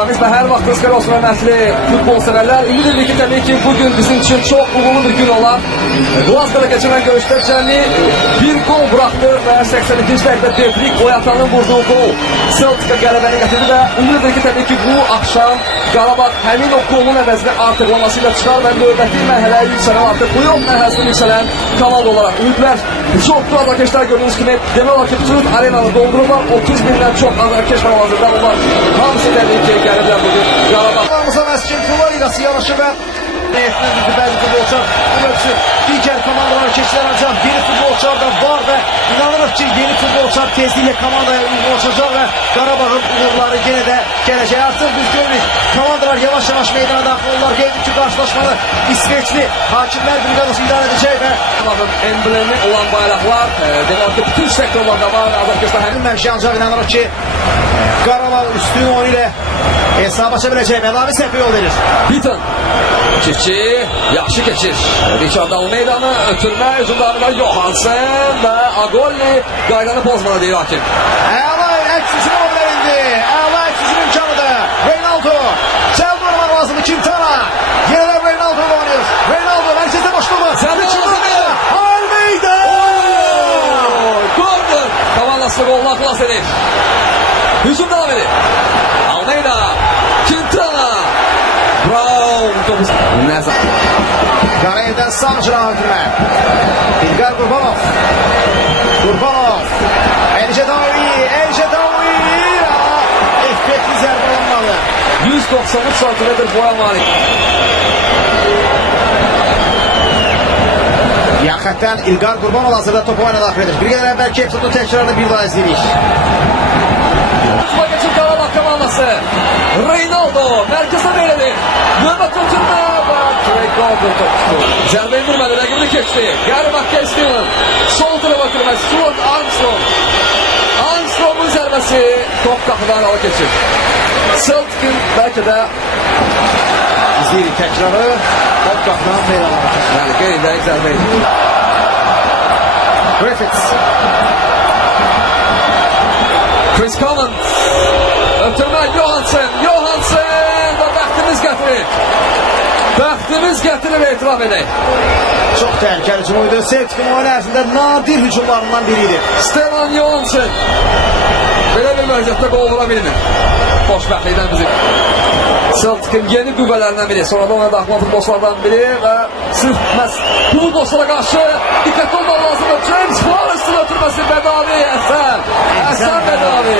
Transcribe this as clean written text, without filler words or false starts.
Biz de her vaxtınız xeyir olsun hörmətli futbol severler. Ümid edirik ki, tabii ki bugün bizim için çok uğurlu bir gün olan Glasgow'da geçiren görüşte Cəli bir gol bıraktı ve 82. dakikada Devrik Boyatan'ın vurduğu gol Celtic'e qələbəni getirdi ve ümid edirik ki, tabii ki bu akşam Qarabağ həmin o golun əvəzinə artıqlamasıyla çıxar və növbəti mərhələyə yüksələn artıq bu yol mərhələsində yüksələn komanda olarak ümidlər çok az arkadaşlar gördüğünüz gibi demək olar ki bütün arenanı doldururlar. 30 bindən çox az arkadaş var hazırda. Onlar hamısı tabii ki gəliblər bugün Qarabağ. Hamıza Məskin Floridası yanaşı və neyətinin bəzi futbolçular bu üçün digər komandalara keçirlər ancaq yeni futbolçular da var və inanırıq ki yeni futbolçular tezliklə komandaya uyğunlaşacaq və Qarabağın uğurları yenə də gələcək. Artıq biz görürük komandalar yavaş-yavaş meydana daxil olurlar. Qeyd ki qarşılaşmanı İsveçli Hakimlər Briqadası idarə edəcək və Qarabağın emblemi olan bayraqlar demək ki bütün sektorlarda var. Arkadaşlar həmin məmşi ancaq inanırıq ki Qarabağ üstün oyunu ilə hesaba çevirəcək. Mədavi səhvə yol verir. Biton. Çiftçi, yaxşı keçir. Richard Almeida'nı ötürmə, hücumlarında Johansen və Agolli qaydanı pozmalı deyir hakim. Əla əksizin o verildi. Əla əksizin imkanıdır. Reynaldo. Cəlb vurmaq lazımdır Quintana. Yenə də Reynaldo oynuyor. Reynaldo mərkəzdə boşluğu. Zəmi çıxır. Almeida. Gordon. Komandasını qoluna xilas edir. Hücum devam edir. Almeida. Quintana. Brown. Nəzar. Qarayevdən sağ cırağı ötürmə. İlqar Qurbanov. Qurbanov. Elce Davi. Elce Davi. Effekli zərbə olmalı. 193 santimetre boya malik. Yan xətdən İlqar Qurbanov hazırda topu oyuna daxil edir. Bir qədər əvvəlki epizodu təkrarını bir daha izləyirik. Hücuma geçir Qarabağ komandası. Reynaldo mərkəzə verildi. Növbət ötürmə və Craig Gordon topu. Zərbə indirmədi, rəqibini keçdi. Gary McKestin. Sol tərəfə ötürmə Stuart Armstrong. Armstrong'un zərbəsi top qapıdan ala keçir. Celtic'in bəlkə də İzləyirik təkrarı. Top qapıdan feydalara keçir. yəni qeyri-dəqiq zərbə idi. Griffiths. Chris Collins. Ötürmə Johansen. Johansen və bəxtimiz gətirir. Bəxtimiz gətirir, etiraf edək. Çox təhlükəli hücum oydu. Celtic'in oyun ərzində nadir hücumlarından biriydi. Stefan Johansen. Belə bir mövcudda qol vura bilmir. Xoşbəxtlikdən bizim. Celtic'in yeni qüvvələrindən biri. Sonradan ona daxil futbolçulardan biri və sırf məhz bu futbolçulara qarşı diqqətli olmaq lazımdır. James Forrest'ın ötürməsi Bədavi. Həsən. Həsən Bədavi.